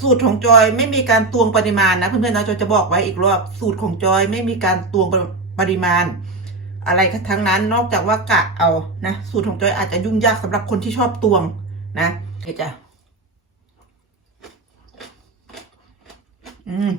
สูตรของจอยไม่มีการตวงปริมาณนะเพื่อนๆนะจอยจะบอกไว้อีกรอบสูตรของจอยไม่มีการตวงปริมาณ อะไรทั้งนั้นนอกจากว่ากะเอานะสูตรของจอยอาจจะยุ่งยากสำหรับคนที่ชอบตวงนะเดี๋ยวจ้ะอืม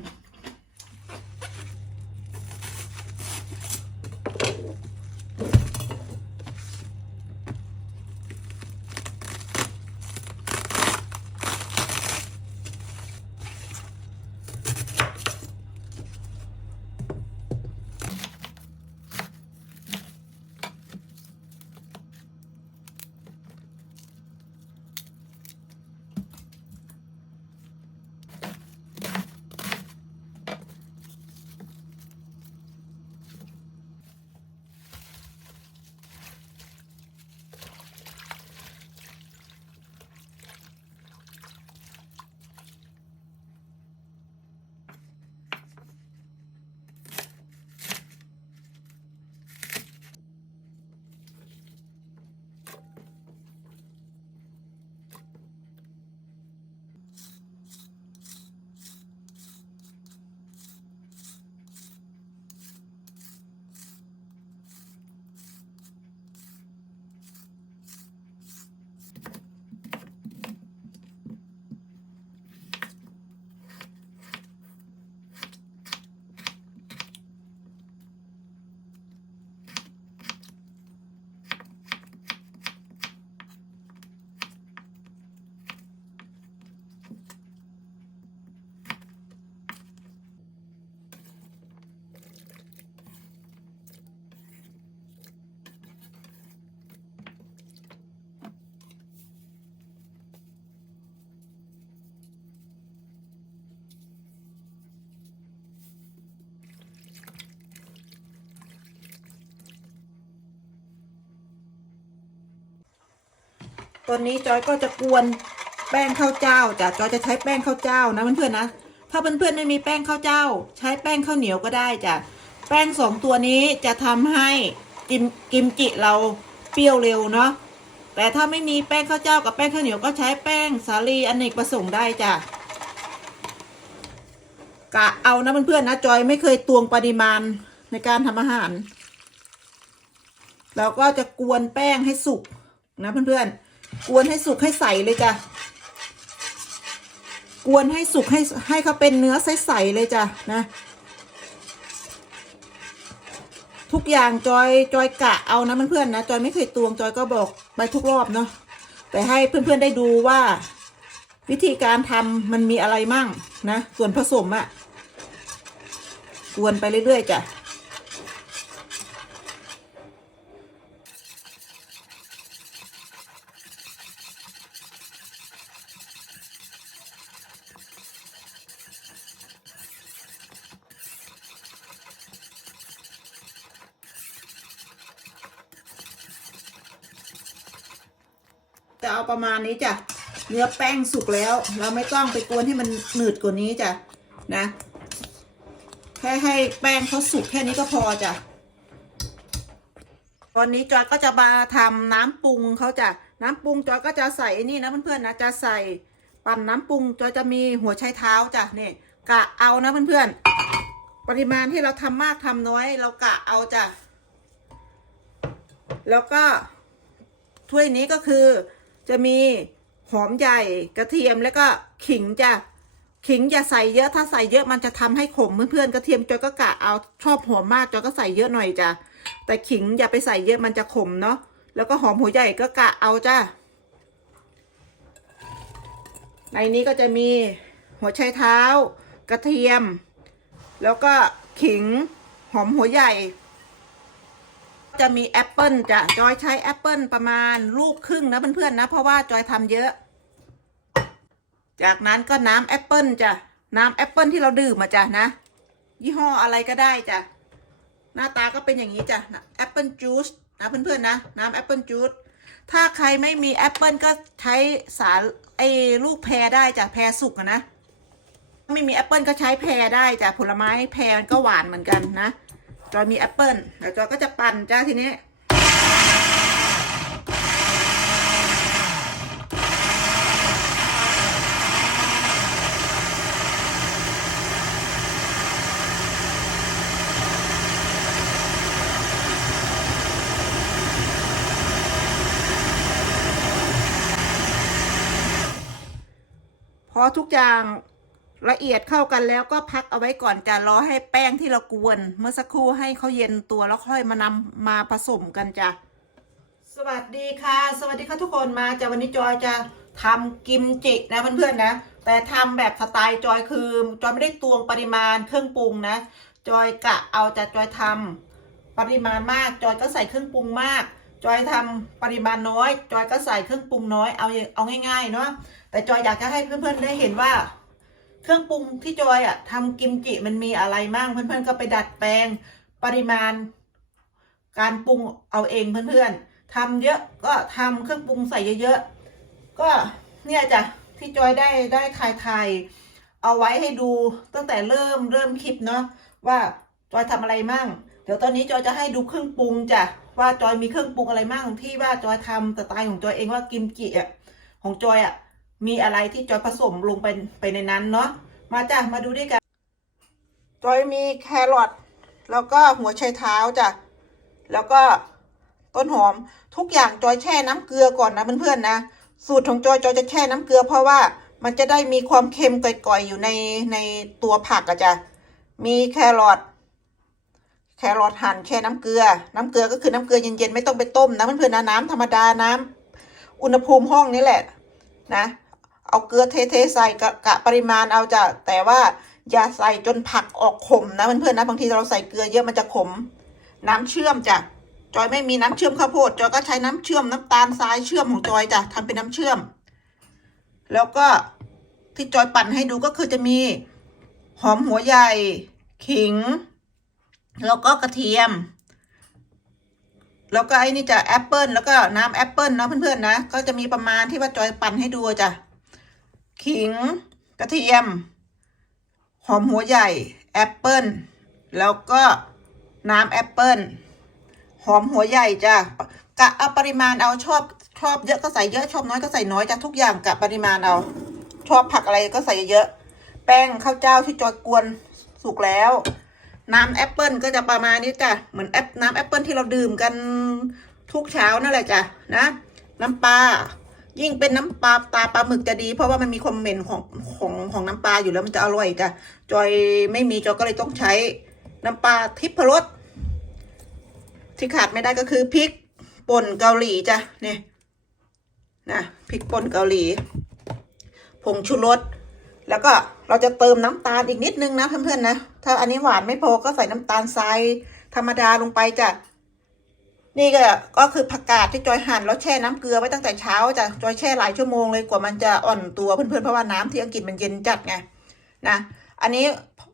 ตอนนี้จอยก็จะกวนแป้งข้าวเจ้าจ้ะจอยจะใช้แป้งข้าวเจ้านะเพื่อนๆนะ ถ้าเพื่อนๆไม่มีแป้งข้าวเจ้า ใช้แป้งข้าวเหนียวก็ได้จ้ะแป้งสองตัวนี้จะทำให้กิมกิมจิเราเปรี้ยวเร็วเนาะแต่ถ้าไม่มีแป้งข้าวเจ้ากับแป้งข้าวเหนียวก็ใช้แป้งสาลีอเนกประสงค์ได้จ้ะกะเอานะเพื่อนๆนะจอยไม่เคยตวงปริมาณในการทำอาหาร เราก็จะกวนแป้งให้สุกนะเพื่อนๆ กวนให้สุกให้ใสเลยจ้ะกวนให้สุกให้ให้เขาเป็นเนื้อใสๆเลยจ้ะนะ ทุกอย่างจอยจอยกะเอานะเพื่อนๆนะจอยไม่เคยตวงจอยก็บอกไปทุกรอบเนาะแต่ให้เพื่อนๆได้ดูว่า วิธีการทำมันมีอะไรมั่งนะ ส่วนผสมอะกวนไปเรื่อยๆจ้ะเอาประมาณนี้จ้ะ เนื้อแป้งสุกแล้ว เราไม่ต้องไปกวนให้มันหนืดกว่านี้จ้ะนะแค่ให้แป้งเขาสุกแค่นี้ก็พอจ้ะตอนนี้จอยก็จะมาทำน้ำปรุงเขาจ้ะน้ำปรุงจอยก็จะใส่นี่นะเพื่อนๆนะจะใส่ปั่นน้ำปรุงจอยจะมีหัวไชเท้าจ้ะนี่กะเอานะเพื่อนๆปริมาณที่เราทำมากทำน้อย เรากะเอาจ้ะแล้วก็ถ้วยนี้ก็คือจะมี หอมใหญ่กระเทียมแล้วก็ขิงจ้ะขิงอย่าใส่เยอะถ้าใส่เยอะมันจะทำให้ขมเพื่อนๆกระเทียมจอยก็กะเอาชอบหอมมากจอยก็ใส่เยอะหน่อยจ้ะแต่ขิงอย่าไปใส่เยอะมันจะขมเนาะแล้วก็หอมหัวใหญ่ก็กะเอาจ้ะในนี้ก็จะมีหัวไชเท้า กระเทียม แล้วก็ขิงหอมหัวใหญ่ จะมีแอปเปิลจ้ะจอยใช้แอปเปิลประมาณลูกครึ่งนะเพื่อนๆนะ เพราะว่าจอยทำเยอะ จากนั้นก็น้ำแอปเปิลจ้ะน้ำแอปเปิลที่เราดื่มมาจ้ะนะ ยี่ห้ออะไรก็ได้จ้ะหน้าตาก็เป็นอย่างนี้จ้ะแอปเปิลจูสนะเพื่อนๆนะ น้ำแอปเปิลจูสถ้าใครไม่มีแอปเปิลก็ใช้สารไอ้ลูกแพรได้จ้ะแพรสุกนะไม่มีแอปเปิลก็ใช้แพรได้จ้ะผลไม้แพรก็หวานเหมือนกันนะ จอยมีแอปเปิลเดี๋ยวจอยก็จะปั่นจ้าทีนี้พอทุกอย่าง ละเอียดเข้ากันแล้วก็พักเอาไว้ก่อนจะรอให้แป้งที่เรากวน เมื่อสักครู่ให้เขาเย็นตัวแล้วค่อยมานำมาผสมกันจ้ะสวัสดีค่ะ สวัสดีค่ะทุกคนมาจะวันนี้จอยจะทำกิมจินะเพื่อนๆนะ แต่ทำแบบสไตล์จอยคือจอยไม่ได้ตวงปริมาณเครื่องปรุงนะ จอยกะเอาจะจอยทำปริมาณมาก จอยก็ใส่เครื่องปรุงมาก จอยทำปริมาณน้อย จอยก็ใส่เครื่องปรุงน้อยเอาเอาง่ายๆเนาะแต่จอยอยากจะให้เพื่อนๆได้เห็นว่า เครื่องปรุงที่จอยอะทำกิมจิมันมีอะไรมั่งเพื่อนๆก็ไปดัดแปลงปริมาณ การปรุงเอาเองเพื่อนๆทำเยอะก็ทำเครื่องปรุงใส่เยอะๆก็เนี่ยจ้ะที่จอยได้ได้ถ่ายถ่ายเอาไว้ให้ดูตั้งแต่เริ่มเริ่มคลิปเนาะว่าจอยทำอะไรมั่ง เดี๋ยวตอนนี้จอยจะให้ดูเครื่องปรุงจ้ะว่าจอยมีเครื่องปรุงอะไรมั่งที่ว่าจอยทำสไตล์ของจอยเองว่ากิมจิอะของจอยอะ มีอะไรที่จอยผสมลงไปไปในนั้นเนาะมาจ้ะมาดูด้วยกันจอยมีแครอทแล้วก็หัวไชเท้าจ้ะแล้วก็ต้นหอมทุกอย่างจอยแช่น้ำเกลือก่อนนะเพื่อนๆนะสูตรของจอยจอยจะแช่น้ำเกลือเพราะว่ามันจะได้มีความเค็มก่อยๆอยู่ในในตัวผักอะจ้ะมีแครอทแครอทหั่นแช่น้ำเกลือ น้ำเกลือก็คือน้ำเกลือเย็นๆไม่ต้องไปต้มนะเพื่อนๆนะน้ำธรรมดาน้ำอุณหภูมิห้องนี่แหละนะ เอาเกลือเทๆใส่กะกะปริมาณเอาจ้ะแต่ว่าอย่าใส่จนผักออกขมนะเพื่อนๆนะบางทีเราใส่เกลือเยอะมันจะขม น้ำเชื่อมจ้ะจอยไม่มีน้ำเชื่อมข้าวโพดจอยก็ใช้น้ำเชื่อมน้ำตาลทรายเชื่อมของจอยจ้ะทำเป็นน้ำเชื่อม แล้วก็ที่จอยปั่นให้ดูก็คือจะมีหอมหัวใหญ่ขิง แล้วก็กระเทียม แล้วก็ไอ้นี่จะแอปเปิลแล้วก็น้ำแอปเปิลนะเพื่อนๆนะ ก็จะมีประมาณที่ว่าจอยปั่นให้ดูจ้ะ ขิง กระเทียม หอมหัวใหญ่ แอปเปิลแล้วก็น้ำแอปเปิลหอมหัวใหญ่จ้ะกะเอาปริมาณเอาชอบชอบเยอะก็ใส่เยอะชอบน้อยก็ใส่น้อยจ้ะทุกอย่างกะปริมาณเอา ชอบผักอะไรก็ใส่เยอะ แป้งข้าวเจ้าที่จอยกวนสุกแล้ว น้ำแอปเปิลก็จะประมาณนี้จ้ะเหมือนแอปน้ำแอปเปิลที่เราดื่มกันทุกเช้านั่นแหละจ้ะนะ น้ำปลา ยิ่งเป็นน้ำปลาตาปลาหมึกจะดี เพราะว่ามันมีความเหม็นของของของน้ำปลาอยู่แล้วมันจะอร่อยจ้ะจอยไม่มีจอยก็เลยต้องใช้น้ำปลาทิพรสที่ขาดไม่ได้ก็คือพริกป่นเกาหลีจ้ะเนี่ยนะพริกป่นเกาหลีผงชูรสแล้วก็เราจะเติมน้ำตาลอีกนิดนึงนะเพื่อนๆนะ ถ้าอันนี้หวานไม่พอก็ใส่น้ำตาลทรายธรรมดาลงไปจ้ะ นี่ก็ก็คือผักกาดที่จอยหั่นแล้วแช่น้ำเกลือไว้ตั้งแต่เช้าจ้ะจอยแช่หลายชั่วโมงเลยกว่ามันจะอ่อนตัวเพื่อนๆเพราะว่าน้ำที่อังกฤษมันเย็นจัดไงนะอันนี้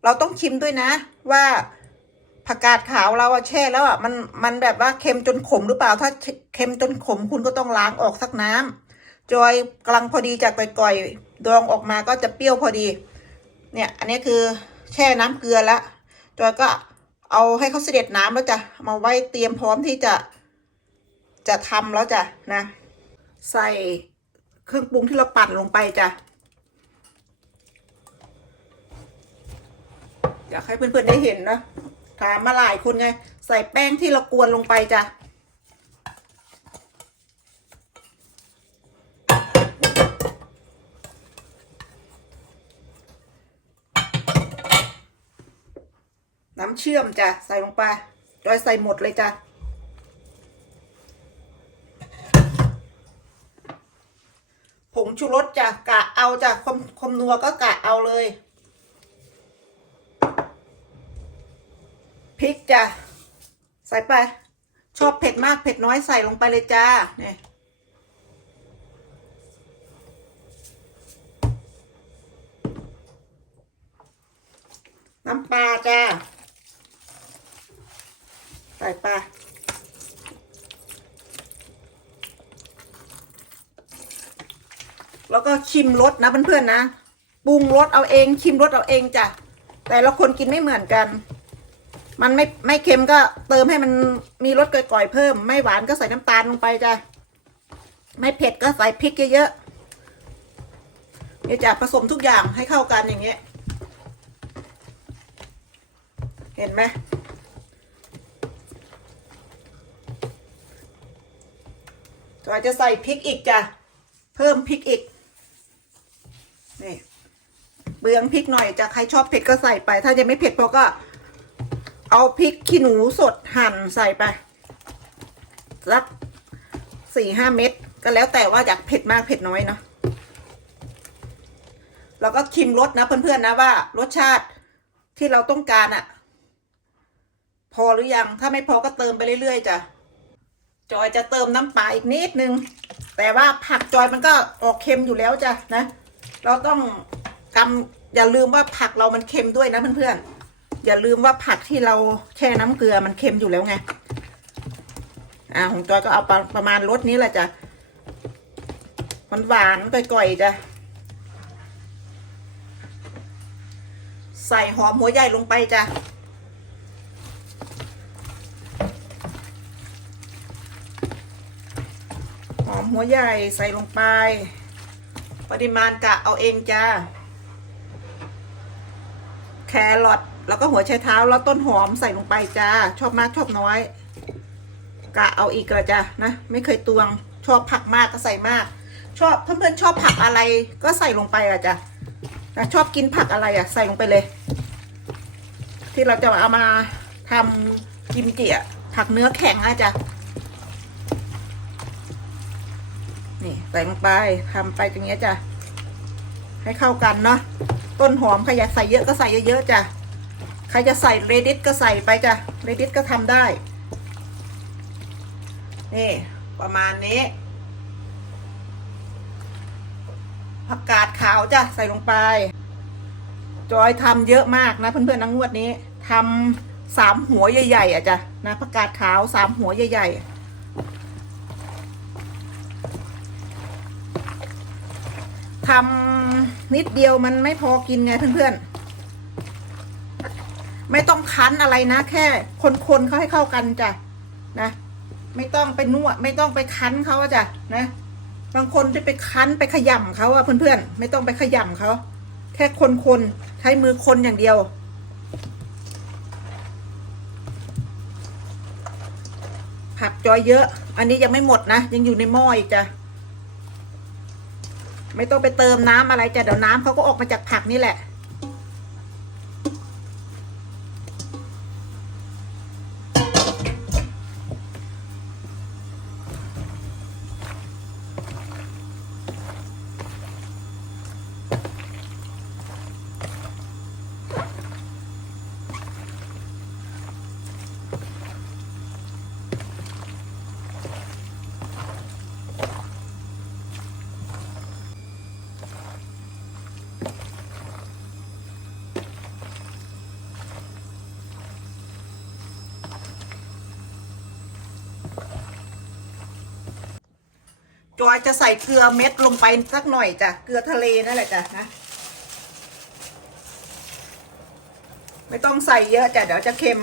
เราต้องชิมด้วยนะ ว่าผักกาดขาวเราอะแช่แล้วอะมันมันแบบว่าเค็มจนขมหรือเปล่า ถ้าเค็มจนขมคุณก็ต้องล้างออกสักน้ำจอยกำลังพอดีจากก่อยๆดองออกมาก็จะเปรี้ยวพอดี เนี่ยอันนี้คือแช่น้ำเกลือแล้วจอยก็ เอาให้เขาเสด็จน้ำแล้วจ้ะมาไว้เตรียมพร้อมที่จะ จะทำแล้วจ้ะนะ ใส่เครื่องปรุงที่เราปั่นลงไปจ้ะอยากให้เพื่อนๆได้เห็นนะถามมาหลายคนไง ใส่แป้งที่เรากวนลงไปจ้ะ น้ำเชื่อมจ้ะใส่ลงไปจอยใส่หมดเลยจ้ะผงชูรสจ้ะกะเอาจ้ะคมคมนัวก็กะเอาเลยพริกจ้ะใส่ไป ชอบเผ็ดมากเผ็ดน้อยใส่ลงไปเลยจ้าเนี่ยน้ำปลาจ้า ส่ไปแล้วก็ชิมรสนะเพื่อนๆนะปรุงรสเอาเอง ชิมรสเอาเองจ้ะแต่ละคนกินไม่เหมือนกัน มันไม่ไม่เค็มก็เติมให้มันมีรสก่อยๆเพิ่ม ไม่หวานก็ใส่น้ำตาลลงไปจ้ะไม่เผ็ดก็ใส่พริกเยอะๆเนี่จะผสมทุกอย่างให้เข้ากันอย่างเงี้ยเห็นไหม จอจะใส่พริกอีกจ้ะ เพิ่มพริกอีก นี่เปลืองพริกหน่อยจะใครชอบเผ็ดก็ใส่ไป ถ้าจะไม่เผ็ดพอก็ เอาพริกขี้หนูสดหั่นใส่ไปสักสี่ห้าเม็ดก็แล้วแต่ว่าอยากเผ็ดมากเผ็ดน้อยเนาะแล้วก็ชิมรสนะเพื่อนๆนะว่า รสชาติที่เราต้องการอะพอหรือยังถ้าไม่พอก็เติมไปเรื่อยๆจ้ะ จอยจะเติมน้ำปลาอีกนิดนึง แต่ว่าผักจอยมันก็ออกเค็มอยู่แล้วจ้ะนะ เราต้องกำอย่าลืมว่าผักเรามันเค็มด้วยนะเพื่อนๆ อย่าลืมว่าผักที่เราแช่น้ำเกลือมันเค็มอยู่แล้วไง อ่าของจอยก็เอาประประมาณรสนี้แหละจ้ะหวานหวานก่อยๆจ้ะ ใส่หอมหัวใหญ่ลงไปจ้ะ หอ มหัวใหญ่ใส่ลงไป ปริมาณกะเอาเองจ้า แครอทแล้วก็หัวไชเท้าแล้วต้นหอมใส่ลงไปจ้า ชอบมากชอบน้อย กะเอาอีกกระจ้ะนะ ไม่เคยตวง ชอบผักมากก็ใส่มาก ชอบเพื่อนๆชอบผักอะไรก็ใส่ลงไปอะจ้ะนะชอบกินผักอะไรอะใส่ลงไปเลย ที่เราจะเอามาทำกิมจิอะผักเนื้อแข็งอะจ้ะ นี่ใส่ลงไปทำไปอย่างเงี้ยจ้ะ ให้เข้ากันเนาะ ต้นหอมใครอยากใส่เยอะก็ใส่เยอะๆจ้ะ ใครจะใส่เรดิสก็ใส่ไปจ้ะ เรดิสก็ทำได้ นี่ประมาณนี้ ผักกาดขาวจ้ะใส่ลงไป จอยทำเยอะมากนะเพื่อนๆนังงวดนี้ทำสามหัวใหญ่ๆอะจ้ะนะผักกาดขาวสามหัวใหญ่ๆ ทำนิดเดียวมันไม่พอกินไงเพื่อนๆ ไม่ต้องคั้นอะไรนะ แค่คนๆเขาให้เข้ากันจ้ะนะ ไม่ต้องไปนวดไม่ต้องไปคั้นเขาจ้ะนะบางคนจะไปคั้นไปขยำเขาอะเพื่อนๆ ไม่ต้องไปขยำเขาแค่คนๆ ใช้มือคนอย่างเดียว ผักจอยเยอะ อันนี้ยังไม่หมดนะ ยังอยู่ในหม้ออีกจ้ะ ไม่ต้องไปเติมน้ำอะไรจ้ะเดี๋ยวน้ำเขาก็ออกมาจากผักนี่แหละ จอยจะใส่เกลือเม็ดลงไปสักหน่อยจ้ะ เกลือทะเลนั่นแหละจ้ะนะ ไม่ต้องใส่เยอะจ้ะเดี๋ยวจะเค็ม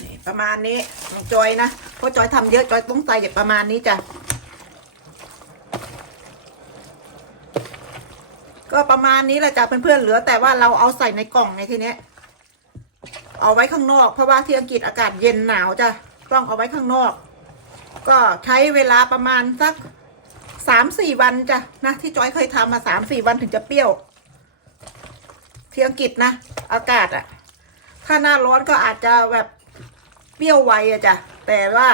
นี่ประมาณนี้จอยนะ เพราะจอยทำเยอะจอยต้องใส่อย่างประมาณนี้จ้ะ ก็ประมาณนี้แหละจ้ะเพื่อนๆเหลือ แต่ว่าเราเอาใส่ในกล่องในทีเนี้ยเอาไว้ข้างนอก เพราะว่าที่อังกฤษอากาศเย็นหนาวจ้ะต้องเอาไว้ข้างนอก ก็ใช้เวลาประมาณสักสามสี่วันจ้ะนะที่จอยเคยทำมาสามสี่วันถึงจะเปรี้ยว ที่อังกฤษนะ อากาศอะถ้าหน้าร้อนก็อาจจะแบบเปรี้ยวไวอะจ้ะแต่ว่า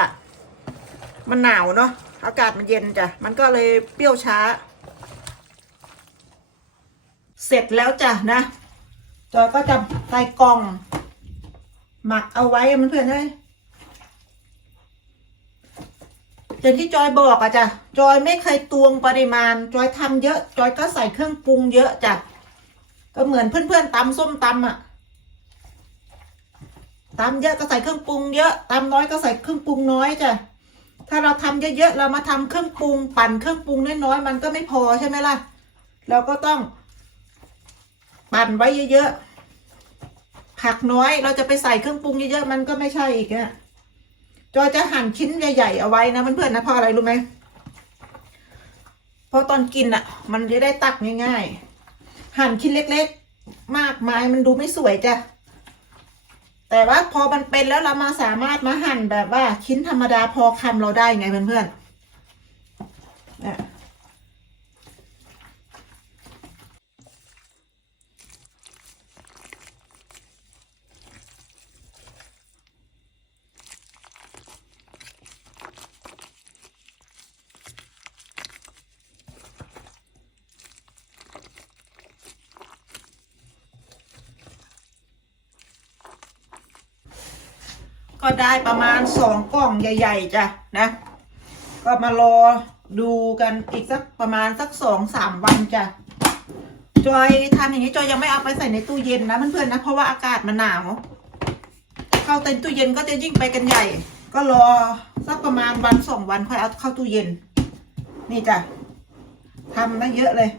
มันหนาวเนาะอากาศมันเย็นจ้ะมันก็เลยเปรี้ยวช้า เสร็จแล้วจ้ะนะจอยก็จะใส่กล่อง หมักเอาไว้มันเพื่อนๆเลย อย่างที่จอยบอกอะจ้ะจอยไม่เคยตวงปริมาณ จอยทำเยอะ จอยก็ใส่เครื่องปรุงเยอะจ้ะก็เหมือนเพื่อนๆตำส้มตำอะตำเยอะก็ใส่เครื่องปรุงเยอะตำน้อยก็ใส่เครื่องปรุงน้อยจ้ะถ้าเราทำเยอะๆเรามาทำเครื่องปรุง ปั่นเครื่องปรุงน้อยๆมันก็ไม่พอใช่ไหมล่ะเราก็ต้อง ปั่นไว้เยอะๆผักน้อยเราจะไปใส่เครื่องปรุงเยอะๆมันก็ไม่ใช่อีกอะ จอยจะหั่นชิ้นใหญ่ๆเอาไว้นะเพื่อนๆนะเพราะอะไรรู้ไหมเพราะตอนกินอะ มันจะได้ตักง่ายๆ หั่นชิ้นเล็กๆ มากมายมันดูไม่สวยจ้ะแต่ว่าพอมันเป็นแล้วเรามาสามารถมาหั่นแบบว่าชิ้นธรรมดาพอคำเราได้ไงเพื่อนๆ ก็ได้ประมาณสองกล่องใหญ่ ๆจ้ะนะ ก็มารอดูกันอีกสักประมาณสักสองสามวันจ้ะจอยทำอย่างนี้จอยยังไม่เอาไปใส่ในตู้เย็นนะเพื่อนๆนะเพราะว่าอากาศมันหนาวเข้าเต็นตู้เย็นก็จะยิ่งไปกันใหญ่ ก็รอสักประมาณวันสองวันค่อยเอาเข้าตู้เย็น นี่จ้ะทำได้เยอะเลย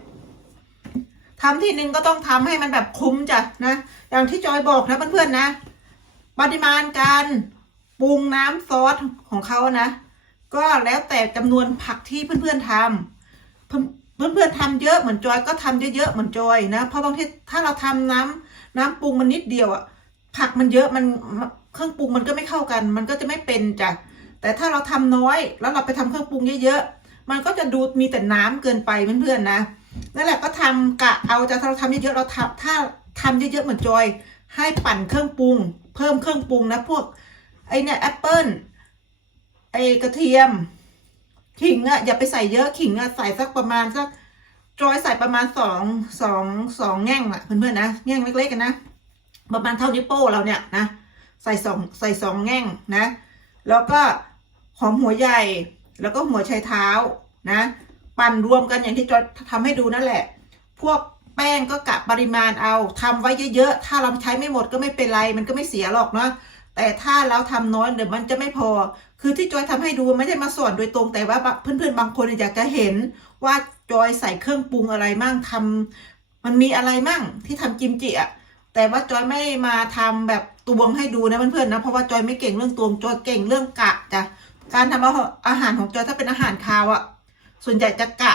ทำทีนึงก็ต้องทำให้มันแบบคุ้มจ้ะนะอย่างที่จอยบอกนะเพื่อนๆนะ ปริมาณการปรุงน้ำซอสของเขานะ ก็แล้วแต่จำนวนผักที่เพื่อนๆทำเพื่อนเพื่อนๆทำเยอะเหมือนจอยก็ทำเยอะๆเหมือนจอยนะ เพราะบางทีถ้าเราทำน้ำน้ำปรุงมันนิดเดียวอะผักมันเยอะมันเครื่องปรุงมันก็ไม่เข้ากัน มันก็จะไม่เป็นจ้ะแต่ถ้าเราทำน้อยแล้วเราไปทำเครื่องปรุงเยอะๆ มันก็จะดูมีแต่น้ำเกินไปเพื่อนๆนะ นั่นแหละก็ทำกะเอาจะเราทำเยอะๆเราทำถ้าทำเยอะๆเหมือนจอย ให้ปั่นเครื่องปรุง เพิ่มเครื่องปรุงนะพวกไอเนี่ยแอปเปิลไอกระเทียม ขิงอะอย่าไปใส่เยอะขิงอะใส่สักประมาณสักจอยใส่ประมาณสองสองสองแง่งอะเพื่อนๆนะแง่งเล็กๆกันนะประมาณเท่านิ้วโป้เราเนี่ยนะใส่สองใส่สองแง่งนะ แล้วก็หอมหัวใหญ่แล้วก็หัวไชเท้านะ ปั่นรวมกันอย่างที่จอยทำให้ดูนั่นแหละ พวก แป้งก็กะปริมาณเอาทำไว้เยอะๆ ถ้าเราใช้ไม่หมดก็ไม่เป็นไร มันก็ไม่เสียหรอกเนาะ แต่ถ้าเราทำน้อยเดี๋ยวมันจะไม่พอ คือที่จอยทำให้ดูไม่ได้มาสอนโดยตรง แต่ว่าเพื่อนๆบางคนอยากจะเห็นว่าจอยใส่เครื่องปรุงอะไรมั่งทำมันมีอะไรมั่งที่ทำกิมจิอะแต่ว่าจอยไม่มาทำแบบตวงให้ดูนะเพื่อนๆนะ เพราะว่าจอยไม่เก่งเรื่องตวง จอยเก่งเรื่องกะจ้ะ การทำอาหารของจอยถ้าเป็นอาหารคาวอะส่วนใหญ่จะกะ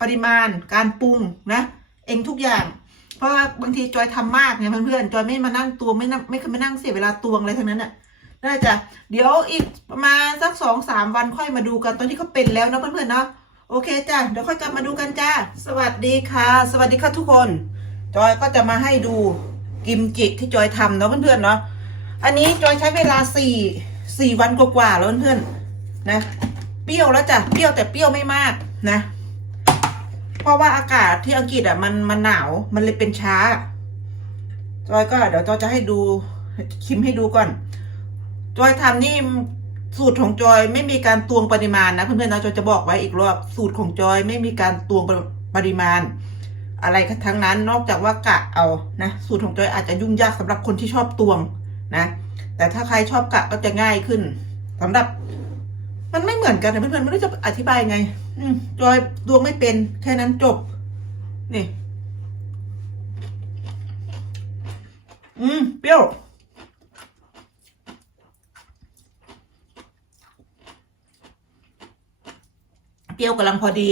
ปริมาณการปรุงนะ เองทุกอย่าง เพราะว่าบางทีจอยทำมากไงเพื่อนๆจอยไม่มานั่งตวงไม่นั่งไม่เคยมานั่งเสียเวลาตวงอะไรทั้งนั้นน่ะน่าจะเดี๋ยวอีกประมาณสักสองสามวันค่อยมาดูกันตอนที่เขาเป็นแล้วนะเพื่อนๆเนาะโอเคจ้ะเดี๋ยวค่อยกลับมาดูกันจ้าสวัสดีค่ะ สวัสดีค่ะทุกคน จอยก็จะมาให้ดูกิมจิที่จอยทำเนาะเพื่อนๆเนาะอันนี้จอยใช้เวลาสี่สี่วันกว่าๆแล้วเพื่อนๆนะเปรี้ยวแล้วจ้ะเปรี้ยวแต่เปรี้ยวไม่มากนะ เพราะว่าอากาศที่อังกฤษอะมันมันหนาวมันเลยเป็นช้าจอยก็เดี๋ยวจอยจะให้ดูชิมให้ดูก่อน จอยทำนี่สูตรของจอยไม่มีการตวงปริมาณนะเพื่อนๆนะจอยจะบอกไว้อีกรอบสูตรของจอยไม่มีการตวงปริมาณ อะไรทั้งนั้นนอกจากว่ากะเอานะสูตรของจอยอาจจะยุ่งยากสำหรับคนที่ชอบตวงนะ แต่ถ้าใครชอบกะก็จะง่ายขึ้นสำหรับ มันไม่เหมือนกันนเพื่อนๆไม่รู้จะอธิบายไง อืมจอยดวงไม่เป็น แค่นั้นจบ นี่ อืม เปรี้ยว เปรี้ยวกำลังพอดี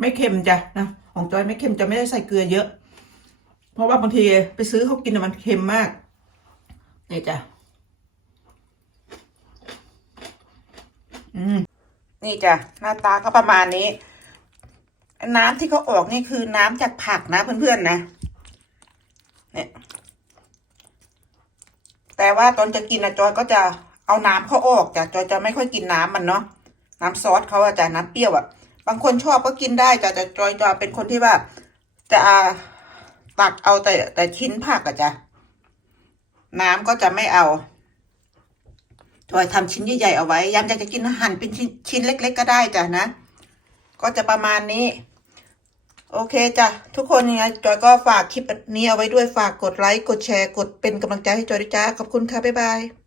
ไม่เค็มจ้ะนะ ของจอยไม่เค็มจะไม่ได้ใส่เกลือเยอะ เพราะว่าบางทีไปซื้อเขากินน่ะมันเค็มมาก นี่จ้ะ อืมนี่จ้ะหน้าตาก็ประมาณนี้ น้ำที่เขาออกนี่คือน้ำจากผักนะเพื่อนๆนะเนี่ยแต่ว่าตอนจะกินนะจอยก็จะเอาน้ำเขาออกจ้ะจอยจะไม่ค่อยกินน้ำมันเนาะน้ำซอสเขาอะจ้ะน้ำเปรี้ยวอะบางคนชอบก็กินได้จ้ะแต่จอยจะเป็นคนที่ว่าจะตักเอาแต่แต่ชิ้นผักอะจ้ะน้ำก็จะไม่เอา จอยทำชิ้นใหญ่ๆเอาไว้ยามอยากจะกินหั่นเป็นชิ้นชิ้นเล็ก ๆ ก็ได้จ้ะนะ ก็จะประมาณนี้ โอเคจ้ะทุกคนยังไงจอยก็ฝากคลิปนี้เอาไว้ด้วยฝากกดไลค์กดแชร์กดเป็นกำลังใจให้จอยด้วยจ้าขอบคุณค่ะบ๊ายบาย